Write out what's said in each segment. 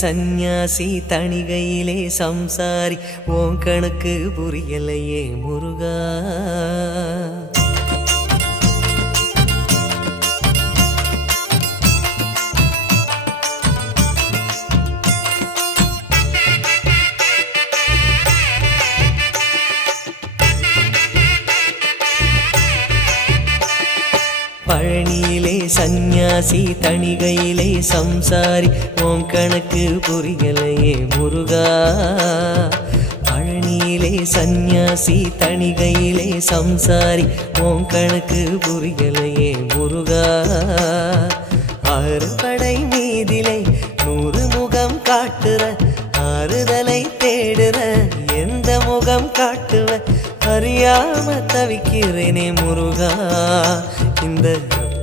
சந்நியாசி தணிகையிலே சம்சாரி உன் கணக்கு புரியலையே முருகா. பழனியிலே சந்நியாசி தணிகையிலே சம்சாரி உன் கணக்கு புரியலையே முருகா. பழனியிலே சந்நியாசி தணிகையிலே சம்சாரி உன் கணக்கு புரியலையே முருகா. அறுபடை மீதிலே 100 முகம் காட்டுற ஆறுதலை தேடுற எந்த முகம் காட்டுவ அறியாம தவிக்கிறேனே முருகா. இந்த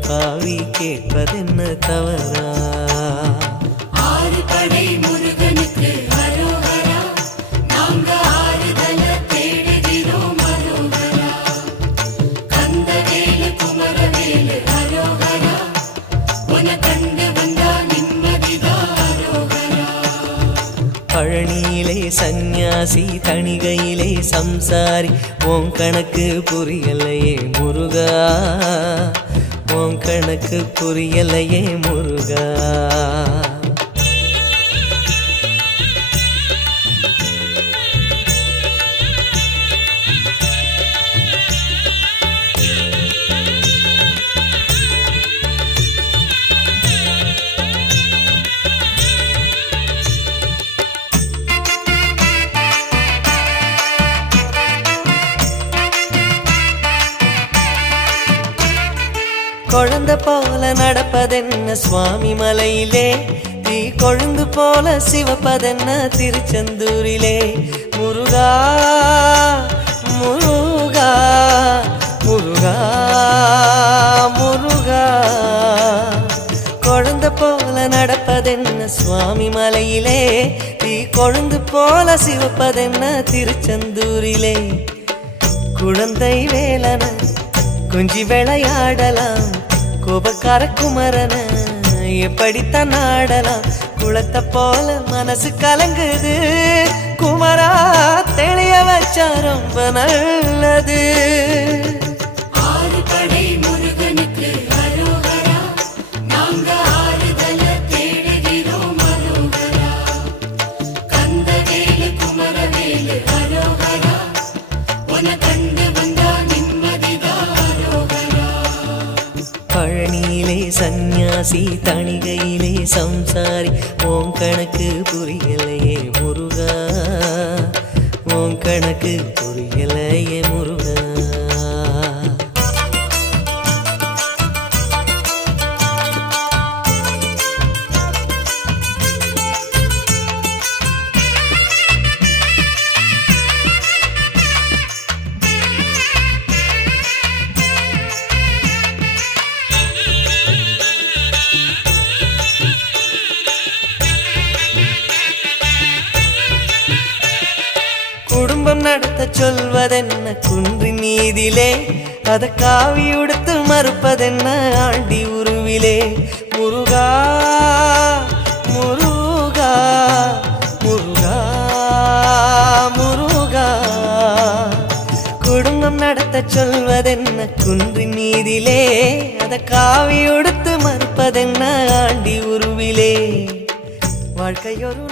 பாவி கேட்பதென்ன தவறா? ஆறுபடை முருகனுக்கு அரோகரா, நாங்க ஆறுதல தேடுகிறோம் அரோகரா. கந்தவேலு குமரவேலு அரோகரா, உன கண்டு வந்தா நிம்மதிதான் அரோகரா. பழனியிலே சந்நியாசி தணிகையிலே சம்சாரி உன் கணக்கு புரியலையே முருகா. உன் கணக்கு புரியலையே முருகா. குழந்தை போல நடப்பதென்ன சுவாமி மலையிலே, தீ கொழுந்து போல சிவப்பதென்ன திருச்செந்தூரிலே. முருகா முருகா முருகா முருகா. குழந்தை போல நடப்பதென்ன சுவாமி மலையிலே, தீ கொழுந்து போல சிவப்பதென்ன திருச்செந்தூரிலே. குழந்தை வேலன கொஞ்சி விளையாடலாம், கோபக்கார குமரன எப்படித்தான் ஆடலாம். குளத்தை போல மனசு கலங்குது குமரா, தெளிய வச்சா ரொம்ப நல்லது. ஆறுபடை முருகனுக்கு அரோகரா, நாங்க ஆறுதல தேடுகிறோம் அரோகரா. கந்தவேலு குமரவேலு அரோகரா, உன கண்டு வந்தா நிம்மதிதான் அரோகரா. பழனியிலே சந்நியாசி தணிகையிலே சம்சாரி உன் கணக்கு புரியலையே முருகா. உன் கணக்கு புரியலையே முருகா. குடும்பம் நடத்த சொல்வதென்ன குன்றின் நீதிலே, அத காவி உடுத்து மறுப்பதென்ன ஆண்டி உருவிலே. முருகா முருகா முருகா முருகா. குடும்பம் நடத்த சொல்வதென்ன குன்றின் நீதிலே, அத காவி உடுத்து மறுப்பதென்ன ஆண்டி உருவிலே. வாழ்க்கையொரு